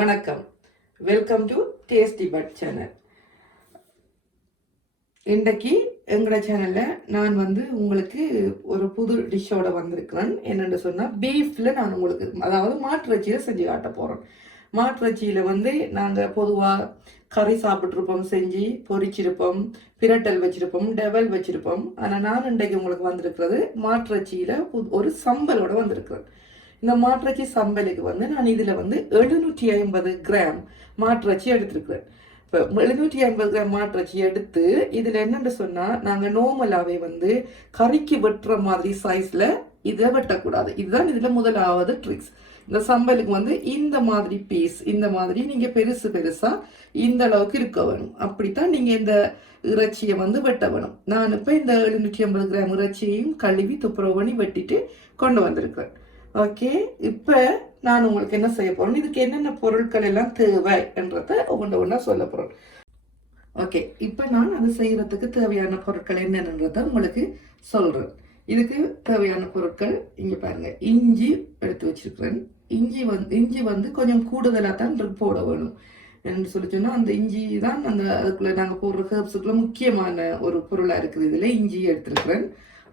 வணக்கம், welcome to tasty but channel. இன்றைக்கு எங்களோட சேனலில் நான் உங்களுக்கு ஒரு புது டிஷ்ஷோட வந்திருக்கிறேன். என்னென்னு சொன்னால் பீஃபில் நான் உங்களுக்கு அதாவது மாட்டிறைச்சியில் செஞ்சு காட்ட போகிறோம். மாட்டிறைச்சியில் நாங்கள் பொதுவாக கறி சாப்பிட்ருப்போம், செஞ்சு பொரிச்சிருப்போம், பிரட்டல் வச்சுருப்போம், டெவல் வச்சுருப்போம். ஆனால் நான் இன்றைக்கு உங்களுக்கு வந்திருக்கிறது மாட்டிறைச்சியில் ஒரு சம்பலோட வந்திருக்கிறேன். இந்த மாட்டிறைச்சி சம்பலுக்கு நான் இதில் 750 கிராம் மாட்டிறைச்சி எடுத்துருக்குறேன். இப்போ 750 கிராம் மாட்டிறைச்சி எடுத்து இதில் என்னென்னு சொன்னால் நாங்கள் நார்மலாகவே கறிக்கு வெட்டுற மாதிரி சைஸில் இதை வெட்டக்கூடாது. இதுதான் இதில் முதலாவது ட்ரிக்ஸ். இந்த சம்பலுக்கு இந்த மாதிரி பீஸ், இந்த மாதிரி நீங்கள் பெருசாக இந்த அளவுக்கு இருக்க வேணும். அப்படித்தான் நீங்கள் இந்த இறைச்சியை வெட்ட வேணும். நான் இப்போ இந்த 750 கிராம் இறைச்சியையும் கழுவி துப்புரவு பண்ணி வெட்டிட்டு கொண்டு வந்திருக்கிறேன். ஓகே, இப்போ நான் உங்களுக்கு என்ன செய்ய போகிறேன், இதுக்கு என்னென்ன பொருட்கள் எல்லாம் தேவை என்றதை ஒவ்வொன்றா சொல்ல போகிறேன். ஓகே, இப்போ நான் அது செய்கிறதுக்கு தேவையான பொருட்கள் என்னென்னன்றதை உங்களுக்கு சொல்கிறேன். இதுக்கு தேவையான பொருட்கள் இங்கே பாருங்கள். இஞ்சி எடுத்து வச்சிருக்கிறேன். இஞ்சி கொஞ்சம் கூடுதலாக தான் போட வேணும். என்னென்னு சொல்லி சொன்னால் அந்த இஞ்சி தான் அதுக்குள்ளே நாங்கள் போடுற ஹெர்ப்ஸுக்குள்ளே முக்கியமான ஒரு பொருளாக இருக்குது. இதில் இஞ்சி எடுத்துருக்கிறேன்.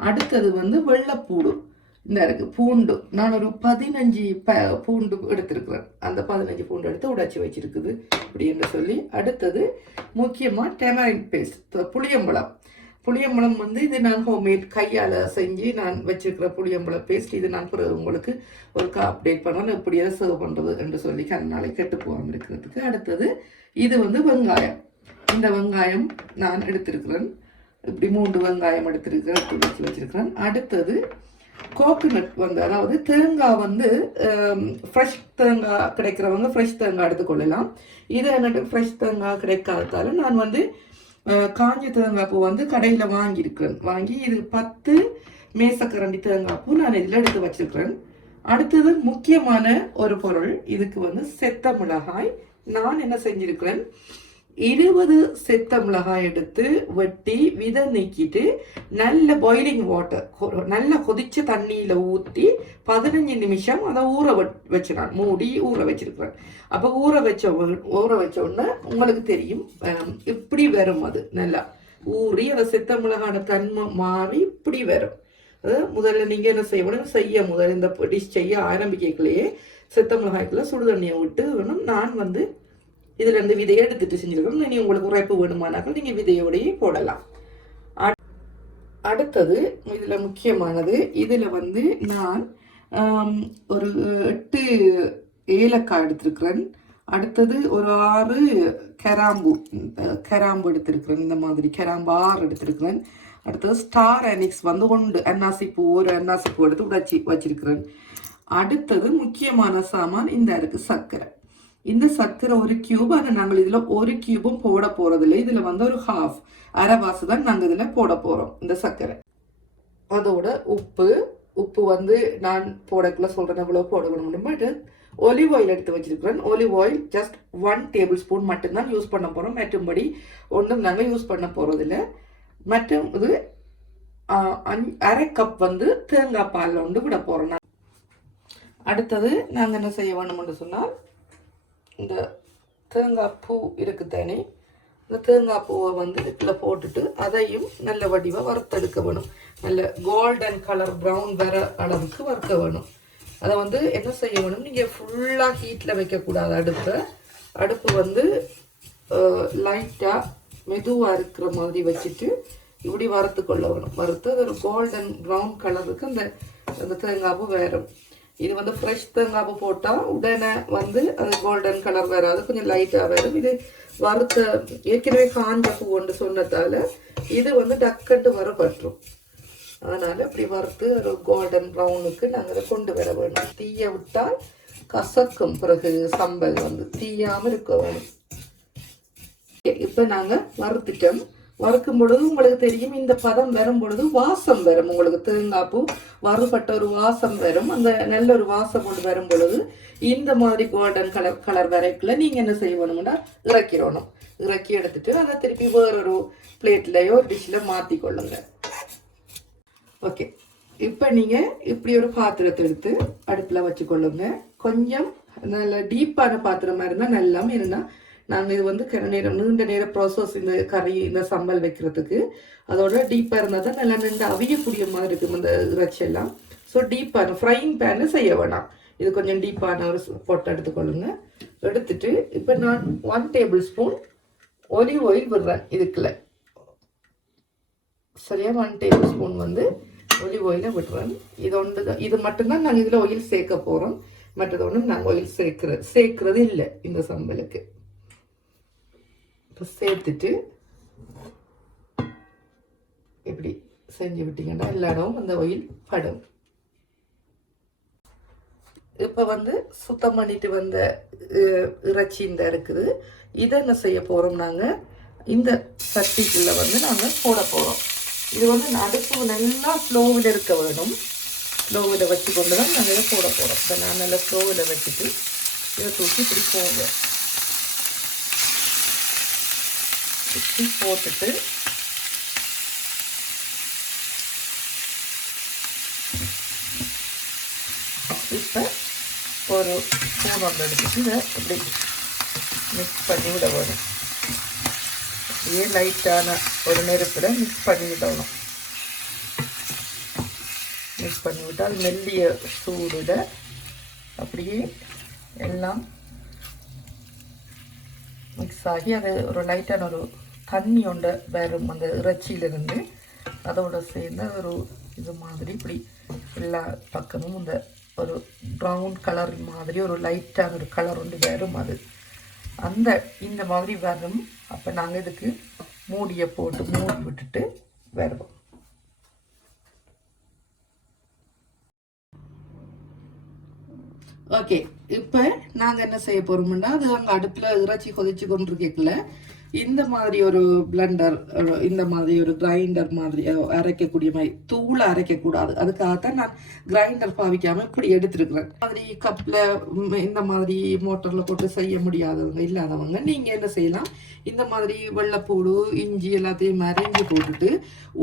அடுத்தது வெள்ளைப்பூடு இந்த இருக்கு. பூண்டு நான் ஒரு 15 பூண்டு எடுத்திருக்கிறேன். அந்த 15 பூண்டு எடுத்து உடைச்சி வச்சிருக்குது அப்படின்னு சொல்லி. அடுத்தது முக்கியமாக டெமரின் பேஸ்ட், புளியம்பழம் இது நான் ஹோம்மேட் கையால் செஞ்சு நான் வச்சிருக்கிற புளியம்பழம் பேஸ்ட். இது நான் உங்களுக்கு ஒரு அப்டேட் பண்ணணும் எப்படி எதை சர்வ் பண்ணுறது என்று சொல்லி கண்ணாலே கெட்டு போகாமல் இருக்கிறதுக்கு. அடுத்தது இது வெங்காயம். இந்த வெங்காயம் நான் எடுத்திருக்கிறேன். இப்படி 3 வெங்காயம் எடுத்திருக்கிறேன், எடுத்து வச்சிருக்கிறேன். அடுத்தது கோகோனட் அதாவது தேங்காய் ஃப்ரெஷ் தேங்காய் கிடைக்கிறவங்க ஃப்ரெஷ் தேங்காய் எடுத்துக்கொள்ளலாம். இது என்னட்டு ஃப்ரெஷ் தேங்காய் கிடைக்காததால நான் காஞ்ச தேங்காய் பூ கடையில் வாங்கியிருக்கிறேன். வாங்கி இது 10 மேசக்கரண்டி தேங்காய் பூ நான் இதில் எடுத்து வச்சிருக்கிறேன். அடுத்தது முக்கியமான ஒரு பொருள், இதுக்கு செத்த மிளகாய். நான் என்ன செஞ்சிருக்கிறேன், 20 செத்த மிளகாய் எடுத்து வெட்டி விதை நீக்கிட்டு நல்ல பாயிலிங் வாட்டர், நல்ல கொதிச்ச தண்ணியில் ஊற்றி 15 நிமிஷம் அதை ஊற வச்சு நான் மூடி ஊற வச்சிருக்கிறேன். அப்போ ஊற வச்ச உடனே உங்களுக்கு தெரியும் இப்படி வரும். அது நல்லா ஊறி அந்த செத்த மிளகான தன்மை மாறி இப்படி வரும். அது முதல்ல நீங்கள் என்ன செய்யணும், முதல்ல இந்த டிஷ் செய்ய ஆரம்பிக்கலையே செத்த மிளகாய்க்குள்ள சுடு தண்ணியை விட்டு வேணும். நான் இதுல இருந்து விதையை எடுத்துட்டு செஞ்சிருக்கோம். நீ உங்களுக்கு உரைப்பு வேணுமானாக்கள் நீங்க விதையோடையே போடலாம். அடுத்தது இதுல முக்கியமானது, இதுல நான் ஒரு 8 ஏலக்காய் எடுத்திருக்கிறேன். அடுத்தது ஒரு 6 கராம்பு எடுத்திருக்கிறேன். இந்த மாதிரி கராம்பு 6 எடுத்திருக்கிறேன். அடுத்தது ஸ்டார் அனிக்ஸ் 1 அன்னாசிப்பூ, ஒரு அன்னாசிப்பூ எடுத்து உடைச்சி வச்சிருக்கிறேன். அடுத்தது முக்கியமான சாமான் இந்த இருக்கு, சர்க்கரை. இந்த சர்க்கரை 1 கியூப். ஆனால் நாங்கள் இதில் 1 கியூபும் போட போகிறதில்லை. இதில் ஒரு அரைவாசு தான் நாங்கள் இதில் போட போகிறோம் இந்த சர்க்கரை. அதோட உப்பு நான் போடக்குள்ள சொல்கிறேன் எவ்வளோ போட வேணும். பட் ஒலிவ் ஆயில் எடுத்து வச்சிருக்கிறேன். Olive oil just 1 table spoon மட்டும்தான் யூஸ் பண்ண போகிறோம். மற்றும்படி ஒன்றும் நாங்கள் யூஸ் பண்ண போகிறதில்ல. மற்றும் இது அரை கப் தேங்காய் பாலில் விட போகிறோம். அடுத்தது நாங்கள் என்ன செய்ய வேணும்னு சொன்னால், இந்த தேங்காய் பூ இருக்கு தானே, இந்த தேங்காய் பூவை இதில் போட்டுட்டு அதையும் நல்ல வடிவாக வறுத்தெடுக்க வேணும். நல்ல கோல்டன் கலர் ப்ரௌன் வர அளவுக்கு வறுக்க வேணும். அதை என்ன செய்ய வேணும், நீங்கள் ஃபுல்லாக ஹீட்டில் வைக்கக்கூடாது. அடுப்பு லைட்டாக மெதுவாக இருக்கிற மாதிரி வச்சுட்டு இப்படி வறுத்து கொள்ள வேணும். வறுத்து அது ஒரு கோல்டன் ப்ரௌன் கலருக்கு அந்த தேங்காய் பூ வேறும். இது ஃப்ரெஷ் தேங்காய் போட்டால் உடனே அது கோல்டன் கலர் வராது, கொஞ்சம் லைட்டாக வரும். இது வறுத்த ஏற்கனவே காஞ்ச பூன்னு சொன்னதால இது டக்கட்டு வரப்பட்டுரும். அதனால் இப்படி வறுத்து ஒரு கோல்டன் ப்ரௌனுக்கு நாங்கள் அதை கொண்டு வர வேணும். தீய விட்டால் கசக்கும். பிறகு சம்பல் தீயாமல் இருக்க வேணும். இப்போ நாங்கள் வறுத்துட்டோம். வறுக்கும் பொழுது உங்களுக்கு தெரியும், இந்த பதம் வரும் பொழுது வாசம் வரும். உங்களுக்கு தேங்காய் பூ வறுபட்ட ஒரு வாசம் வரும். அந்த நல்ல ஒரு வாசம் கொண்டு வரும் பொழுது இந்த மாதிரி கோல்டன் கலர் வரைக்குள்ள நீங்கள் என்ன செய்யணும்னா இறக்கிடணும். இறக்கி எடுத்துட்டு அதை திருப்பி வேறொரு பிளேட்லையோ ஒரு டிஷ்ஷில் மாற்றிக்கொள்ளுங்க. ஓகே, இப்போ நீங்கள் இப்படி ஒரு பாத்திரத்தை எடுத்து அடுப்பில் வச்சுக்கொள்ளுங்க. கொஞ்சம் நல்ல டீப்பான பாத்திரமா இருந்தால் நல்லா இருந்தால் நாங்கள் இது வந்து நீண்ட நேரம் ப்ராசஸ் இந்த கறி இந்த சம்பல் வைக்கிறதுக்கு அதோட டீப்பாக இருந்தால் தான் நல்லா நின்று அவியக்கூடிய மாதிரி இருக்கும் இந்த இறைச்சியெல்லாம். ஸோ டீப்பான ஃப்ரைங் பேனில் செய்ய வேணாம். இது கொஞ்சம் டீப்பான ஒரு பொட்டை எடுத்துக்கொள்ளுங்க. எடுத்துட்டு இப்போ நான் 1 டேபிள் ஸ்பூன் ஒலிவ் ஆயில் விடுறேன் இதுக்குள்ள. சரியா 1 டேபிள் ஸ்பூன் வந்து ஒலிவ் ஆயிலை விடுறேன். இது மட்டும்தான் நாங்கள் இதில் ஆயில் சேர்க்க போகிறோம். மற்றது ஒன்றும் நாங்கள் ஆயில் சேர்க்கிறது இல்லை இந்த சம்பலுக்கு. இப்போ சேர்த்துட்டு இப்படி செஞ்சு விட்டீங்கன்னா எல்லா இடமும் அந்த ஆயில் படும். இப்போ வந்து சுத்தம் பண்ணிட்டு வந்த இறைச்சி இந்த இருக்குது. இதை என்ன செய்ய போகிறோம், நாங்கள் இந்த சட்டிக்குள்ளே வந்து நாங்கள் போட போகிறோம். இது வந்து அடுப்பு நல்லா ஸ்லோவில் இருக்க வேணும். ஸ்லோவில் வச்சு கொண்டு தான் நாங்கள் இதை போட போகிறோம். இப்போ நான் நல்லா ஸ்லோவில் வச்சுட்டு இதை தூக்கி இப்படி போடுவேன். இப்படி போட்டுட்டு இப்போ ஒரு ஸ்பூன் ஒன்று எடுத்துட்டு இதை இப்படி மிக்ஸ் பண்ணி விட வேணும். அப்படியே லைட்டான ஒரு நெருப்பில் மிக்ஸ் பண்ணி விடணும். மிக்ஸ் பண்ணி விட்டால் மெல்லிய சூடில் அப்படியே எல்லாம் மிக்ஸ் ஆகி அது ஒரு லைட்டான ஒரு தண்ணி ஒன்றை வரும் அந்த இறைச்சியிலிருந்து. அதோடு சேர்ந்து ஒரு இது மாதிரி இப்படி எல்லா பக்கமும் இந்த ஒரு ப்ரௌன் கலர் மாதிரி ஒரு லைட்டான ஒரு கலர் ஒன்று வரும். அது இந்த மாதிரி வரும். அப்போ நாங்கள் இதுக்கு மூடியை போட்டு மூடி விட்டுட்டு வருவோம். ஓகே, இப்போ நாங்கள் என்ன செய்ய போகிறோம்னா, அது அங்கே அடுப்பில் இறைச்சி கொதிச்சு கொண்டு கேட்கல இந்த மாதிரி ஒரு பிளண்டர், இந்த மாதிரி ஒரு கிரைண்டர் மாதிரி அரைக்கக்கூடிய மாதிரி தூளை அரைக்கக்கூடாது. அதுக்காகத்தான் நான் கிரைண்டர் பாவிக்காமல் இப்படி எடுத்துருக்குறேன். மாதிரி கப்பில் இந்த மாதிரி மோட்டரில் போட்டு செய்ய முடியாதவங்க இல்லாதவங்க நீங்கள் என்ன செய்யலாம், இந்த மாதிரி வெள்ளைப்பூடு இஞ்சி எல்லாத்தையும் அரைஞ்சி போட்டுட்டு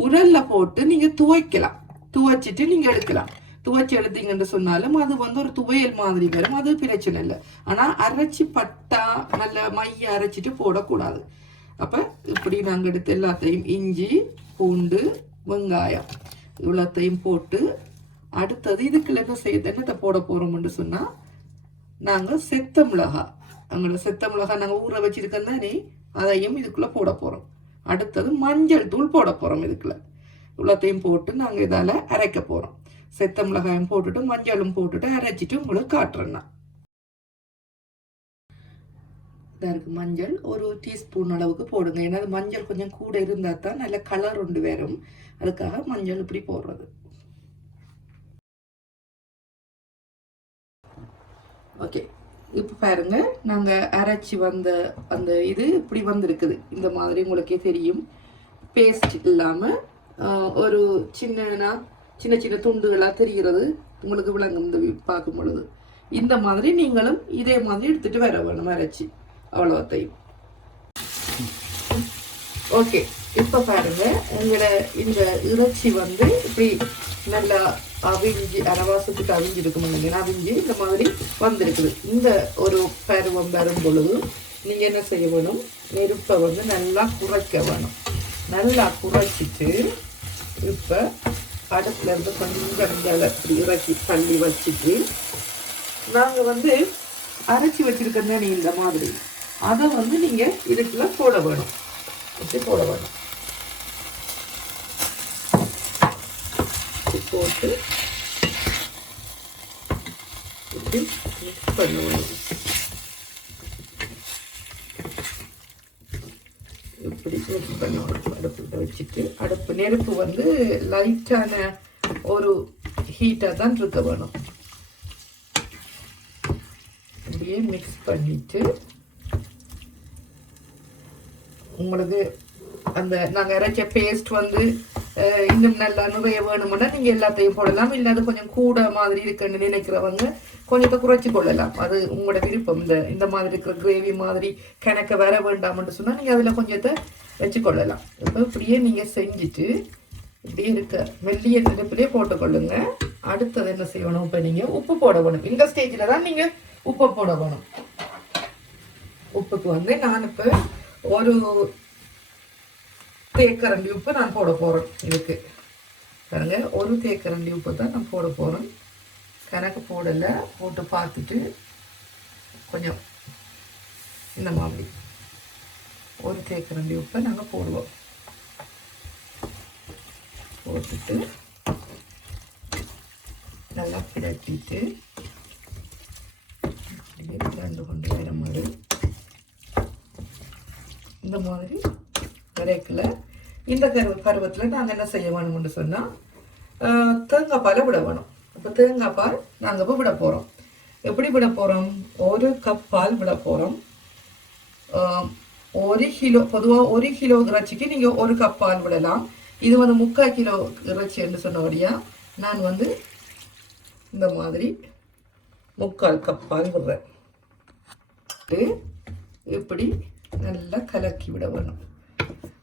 உரலில் போட்டு நீங்கள் துவைக்கலாம். துவைச்சிட்டு நீங்கள் எடுக்கலாம். துவைச்சி எடுத்தீங்கன்னு சொன்னாலும் அது வந்து ஒரு துவையல் மாதிரி வரும். அது பிரச்சனை இல்லை. ஆனால் அரைச்சி பட்டா நல்ல மைய அரைச்சிட்டு போடக்கூடாது. அப்போ இப்படி நாங்கள் எடுத்து எல்லாத்தையும் இஞ்சி பூண்டு வெங்காயம் இவ்வளோத்தையும் போட்டு அடுத்தது இதுக்குள்ள என்னத்தை போட போகிறோம்னு சொன்னால், நாங்கள் செத்த மிளகா, எங்களோட செத்த மிளகா நாங்கள் ஊற வச்சிருக்கோம் தானே, அதையும் இதுக்குள்ளே போட போகிறோம். அடுத்தது மஞ்சள் தூள் போட போகிறோம். இதுக்குள்ள இவ்வளோத்தையும் போட்டு நாங்கள் இதால் அரைக்க போகிறோம். செத்த மிளகாயும் போட்டுட்டு மஞ்சளும் போட்டுட்டு அரைச்சிட்டு உங்களுக்கு காட்டுறேன்னா. இருக்கு மஞ்சள் ஒரு டீஸ்பூன் அளவுக்கு போடுங்க. ஏன்னா அது மஞ்சள் கொஞ்சம் கூட இருந்தால் தான் நல்ல கலர் ஒன்று வரும். அதுக்காக மஞ்சள் இப்படி போடுறது. ஓகே, இப்போ பாருங்க, நாங்கள் அரைச்சி வந்த அந்த இது இப்படி வந்திருக்குது. இந்த மாதிரி உங்களுக்கே தெரியும். பேஸ்ட் இல்லாமல் ஒரு சின்ன சின்ன துண்டுகளாக தெரிகிறது. உங்களுக்கு விளங்கும் இந்த பார்க்கும் பொழுது. இந்த மாதிரி நீங்களும் இதே மாதிரி எடுத்துட்டு வர வேணும் அரைச்சி அவ்வளோத்தையும். ஓகே, இப்போ பாருங்க, உங்களோட இந்த இறைச்சி வந்து இப்படி நல்லா அவிஞ்சி அரைவாசத்துக்கு அவிஞ்சிருக்கும். அவிஞ்சி இந்த மாதிரி வந்திருக்குது. இந்த ஒரு பருவம் வரும் பொழுது நீங்கள் என்ன செய்ய வேணும், நெருப்பை வந்து நல்லா குறைக்க வேணும். நல்லா குறைச்சிட்டு இப்போ அடுப்புல இருந்து கொஞ்சம் இப்படி இறக்கி தள்ளி வச்சுட்டு நாங்கள் வந்து அரைச்சி வச்சிருக்கோம் இந்த மாதிரி அதை வந்து நீங்கள் இதுக்குள்ள போட வேணும். வச்சு போட வேணும். போட்டு இப்படி மிக்ஸ் பண்ணுவேன். இப்படி மிக்ஸ் பண்ணுவோம். அடுப்புகிட்ட வச்சுட்டு அடுப்பு நெருப்பு வந்து லைட்டான ஒரு ஹீட்டாக தான் இருக்க வேணும். அப்படியே மிக்ஸ் பண்ணிட்டு உங்களுக்கு அந்த நாங்கள் இறைச்ச பேஸ்ட் வந்து இன்னும் நல்லா நிறைய வேணும்னா நீங்கள் எல்லாத்தையும் போடலாம். இல்லை அது கொஞ்சம் கூட மாதிரி இருக்குன்னு நினைக்கிறவங்க கொஞ்சத்தை குறைச்சி கொள்ளலாம். அது உங்களோட விருப்பம். இந்த மாதிரி இருக்கிற கிரேவி மாதிரி கணக்க வர வேண்டாம்னு சொன்னால் நீங்கள் அதில் கொஞ்சத்தை வச்சு கொள்ளலாம். இப்போ இப்படியே நீங்கள் செஞ்சுட்டு இப்படி இருக்க மெல்லிய நெருப்பிலே போட்டுக்கொள்ளுங்க. அடுத்தது என்ன செய்யணும், இப்போ நீங்கள் உப்பு போட வேணும். இந்த ஸ்டேஜில் தான் நீங்கள் உப்பு போட வேணும். உப்புக்கு வந்து நான் இப்போ ஒரு தேக்கரண்டி உப்பு நான் போட போகிறேன். இதுக்கு பாருங்க, ஒரு தேக்கரண்டி உப்பு தான் நான் போட போகிறேன். கணக்கு போடலை, போட்டு பார்த்துட்டு கொஞ்சம் இந்த மாதிரி ஒரு தேக்கரண்டி உப்பை நாங்கள் போடுவோம். போட்டுட்டு நல்லா பிரட்டிட்டு ரெண்டு கொண்டு வர மாதிரி இந்த மாதிரி வரைக்கல. இந்த பருவத்தில் நாங்கள் என்ன செய்ய வேணும்னு சொன்னால் தேங்காய் பாலை விட வேணும். இப்போ தேங்காய் பால் நாங்கள் இப்போ விட போகிறோம். எப்படி விட போகிறோம், ஒரு கப் பால் விட போகிறோம். 1 கிலோ, பொதுவாக 1 கிலோ இறைச்சிக்கு நீங்கள் 1 கப் பால் விடலாம். இது வந்து 3/4 கிலோ இறைச்சி என்று சொன்னபடியா நான் வந்து இந்த மாதிரி 3/4 கப் பால் விடுறேன். இப்படி நல்லா கலக்கி விட வேணும்.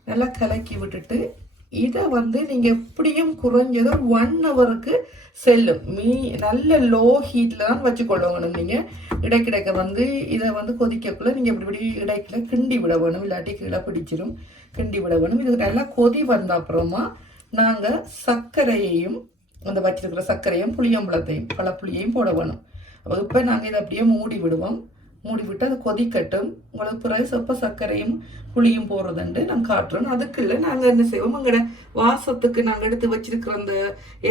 நல்லா கலக்கி விட்டுட்டு இதை வந்து நீங்கள் எப்படியும் குறைஞ்சது 1 ஹவருக்கு செல்லும். நல்ல லோ ஹீட்டில் தான் வச்சுக்கொள்ளணும். நீங்கள் இடைக்கிடைக்க வந்து இதை வந்து கொதிக்கக்குள்ள நீங்கள் இப்படி இடைக்கில கிண்டி விட வேணும், இல்லாட்டி கீழே பிடிச்சிடும். கிண்டி விட வேணும். இதுக்கு நல்லா கொதி வந்த அப்புறமா நாங்கள் சர்க்கரையையும் அந்த வச்சிருக்கிற சர்க்கரையும் புளியம்பழத்தையும் பழப்புளியையும் போட வேணும். இப்போ நாங்கள் இதை அப்படியே மூடி விடுவோம். மூடி விட்டு அது கொதிக்கட்டும். உங்களுக்கு பிறகு சொப்ப சர்க்கரையும் புளியும் போடுறதுண்டு நான் காட்டுறோம். அதுக்குள்ள நாங்கள் என்ன செய்வோம், எங்களோட வாசத்துக்கு நாங்கள் எடுத்து வச்சிருக்கிற அந்த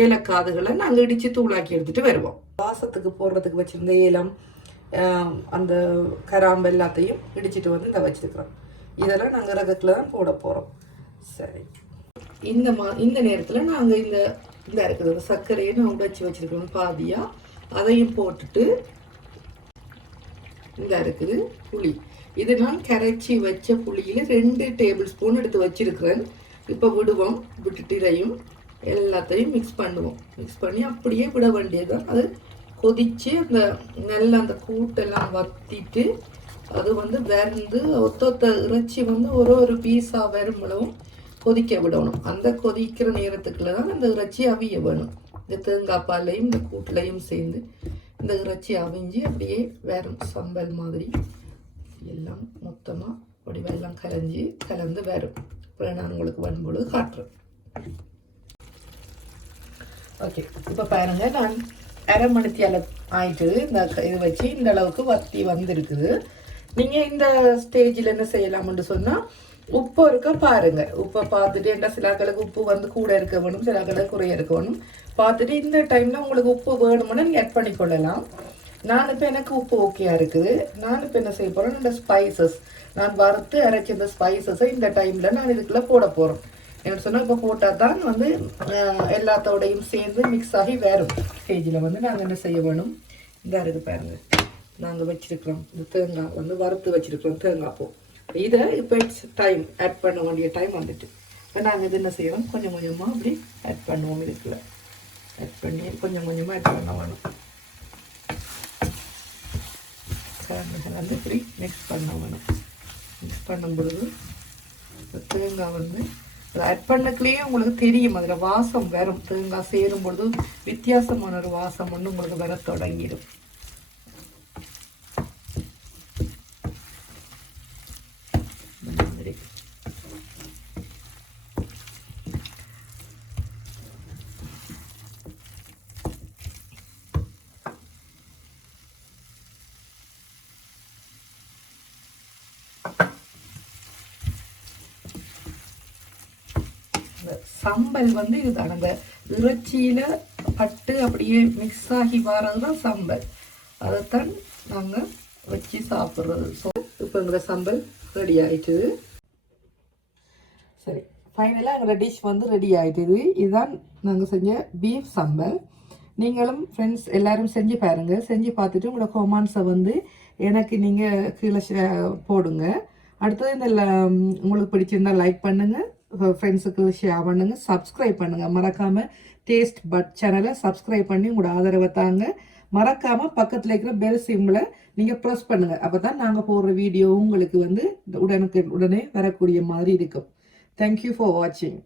ஏலக்காதுகளை நாங்கள் இடித்து தூளாக்கி எடுத்துட்டு வருவோம். வாசத்துக்கு போடுறதுக்கு வச்சிருந்த ஏலம், அந்த கராம்பு எல்லாத்தையும் இடிச்சிட்டு வந்து இந்த வச்சிருக்கிறோம். இதெல்லாம் நாங்கள் ரகத்தில் தான் போட போகிறோம். சரி, இந்த நேரத்தில் நாங்கள் இந்த இருக்குது அந்த சர்க்கரையை நான் உடைச்சி வச்சிருக்கிறோம் பாதியாக, அதையும் போட்டுட்டு இந்த இருக்குது புளி. இது நான் கரைச்சி வச்ச புளியில் 2 டேபிள் ஸ்பூன் எடுத்து வச்சிருக்கிறேன். இப்போ விடுவோம். விட்டுட்டு இதையும் எல்லாத்தையும் மிக்ஸ் பண்ணுவோம். மிக்ஸ் பண்ணி அப்படியே விட வேண்டியதுதான். அது கொதித்து அந்த நல்லா அந்த கூட்டெல்லாம் வத்திட்டு அது வந்து வெந்து ஒத்த இறைச்சி வந்து ஒரு பீஸாக வரும்பளவும் கொதிக்க விடணும். அந்த கொதிக்கிற நேரத்துக்குள்ள தான் அந்த இறைச்சி அவிய வேணும். இந்த தேங்காய் பாலையும் இந்த கூட்டிலையும் சேர்ந்து இந்த இறைச்சி அவிஞ்சு அப்படியே வரும் சம்பல் மாதிரி எல்லாம் மொத்தமாக வடிவெல்லாம் கலந்து வரும். அப்புறம் நான் உங்களுக்கு வரும்பொழுது காட்டுறேன். ஓகே, இப்போ பாருங்க, நான் அரை மணித்தியால ஆயிட்டு இந்த இது வச்சு இந்த அளவுக்கு வத்தி வந்துருக்குது. நீங்கள் இந்த ஸ்டேஜில் என்ன செய்யலாம்னு சொன்னால் உப்பு இருக்க பாருங்க. உப்பை பார்த்துட்டு என்ன சிலாக்களுக்கு உப்பு வந்து கூட இருக்க வேணும், சிலாக்களுக்கு குறைய இருக்க வேணும். பார்த்துட்டு இந்த டைமில் உங்களுக்கு உப்பு வேணும்னா நீங்கள் ஆட் பண்ணிக்கொள்ளலாம். நான் இப்போ எனக்கு உப்பு ஓகேயா இருக்குது. நான் இப்போ என்ன செய்ய போகிறேன், இந்த ஸ்பைசஸ் நான் வறுத்து அரைச்ச இந்த ஸ்பைசஸை இந்த டைமில் நான் இதுக்குள்ளே போட போகிறோம். என்ன சொன்னால் இப்போ போட்டால் தான் வந்து எல்லாத்தோடையும் சேர்ந்து மிக்ஸ் ஆகி வரும். ஸ்டேஜில் வந்து நாங்கள் என்ன செய்ய வேணும், இந்த இருக்குது பாருங்க, நாங்கள் வச்சிருக்கிறோம் இந்த தேங்காய் வந்து வறுத்து வச்சிருக்கிறோம் தேங்காய் பூ. இதை இப்போ இட்ஸ் டைம் ஆட் பண்ண வேண்டிய டைம் வந்துட்டு. இப்போ நாங்கள் இது என்ன செய்யறோம், கொஞ்சம் கொஞ்சமாக அப்படி ஆட் பண்ணுவோம். இதுக்குள்ள ஆட் பண்ணி கொஞ்சம் கொஞ்சமாக ஆட் பண்ண வேணும். வந்து இப்படி மிக்ஸ் பண்ண வேணும். மிக்ஸ் பண்ணும் பொழுது தேங்காய் வந்து ஆட் பண்ணக்குள்ளேயே உங்களுக்கு தெரியும், அதில் வாசம் வரும். தேங்காய் சேரும் பொழுது வித்தியாசமான ஒரு வாசம் ஒன்று உங்களுக்கு வர தொடங்கிடும். சம்பல் வந்து இதுதான், அந்த இறைச்சியில பட்டு அப்படியே மிக்ஸ் ஆகி வர்றதுதான் சம்பல். அதைத்தான் நாங்கள் வச்சு சாப்பிட்றது. ஸோ இப்போ எங்களோட சம்பல் ரெடி ஆயிட்டுது. சரி, ஃபைனலாக எங்களோட டிஷ் வந்து ரெடி ஆயிட்டுது. இதுதான் நாங்கள் செஞ்ச பீஃப் சம்பல். நீங்களும் ஃப்ரெண்ட்ஸ் எல்லாரும் செஞ்சு பாருங்கள். செஞ்சு பார்த்துட்டு உங்களோட கொமெண்ட்ஸை வந்து எனக்கு நீங்கள் கீழே போடுங்க. அடுத்தது இந்த உங்களுக்கு பிடிச்சிருந்தா லைக் பண்ணுங்கள், ஃப்ரெண்ட்ஸுக்கு ஷேர் பண்ணுங்கள், சப்ஸ்கிரைப் பண்ணுங்கள். மறக்காமல் டேஸ்ட் பட் சேனலை சப்ஸ்கிரைப் பண்ணி உங்களோட ஆதரவை தாங்க. மறக்காமல் பக்கத்தில் இருக்கிற பெல் சிம்மில் நீங்கள் ப்ரெஸ் பண்ணுங்கள். அப்போ தான் நாங்கள் போடுற வீடியோ உங்களுக்கு வந்து உடனே வரக்கூடிய மாதிரி இருக்கும். தேங்க்யூ ஃபார் வாட்சிங்.